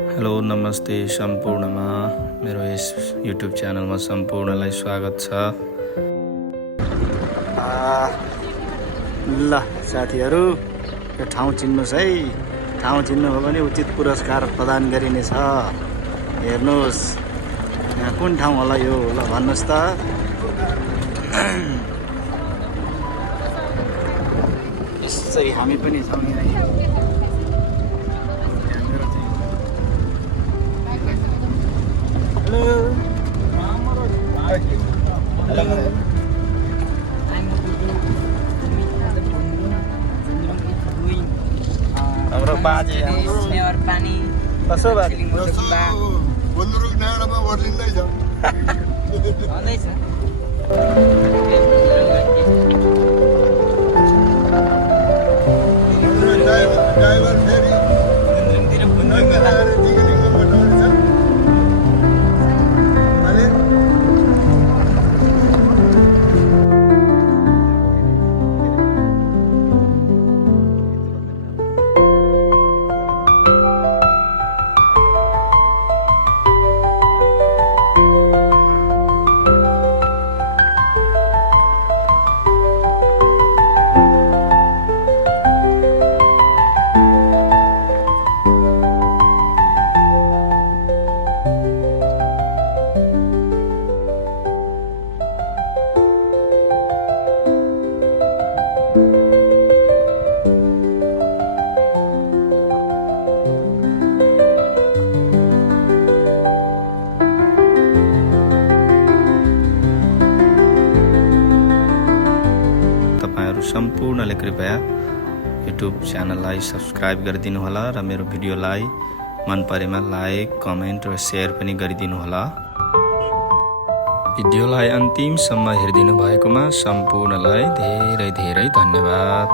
Hello नमस्ते सम्पूर्णमा मेरो यस युट्युब च्यानलमा सम्पूर्णलाई स्वागत छ। ल साथीहरू, यो ठाउँ चिन्नुहोस् है। ठाउँ चिन्नुभयो भने उचित पुरस्कार प्रदान गरिनेछ। हेर्नुहोस् यहाँ कुन ठाउँ होला यो, ल भन्नुहोस् त। यसै हामी पनि छौँ यहाँ। हाम्रो बाजे स्नेहर पानी कसो बाजे बन्दुक नाडामा ओर्लिँदैछ। भन्दैछ ड्राइभर फेरि जिगलिङमा बटाउँदैछ। अरे सम्पूर्णले कृपया युट्युब च्यानललाई सब्स्क्राइब गरिदिनु होला र मेरो भिडियोलाई मन परेमा लाइक, कमेन्ट र सेयर पनि गरिदिनु होला। भिडियोलाई अन्तिमसम्म हेरिदिनु भएकोमा सम्पूर्णलाई धेरै धेरै धन्यवाद।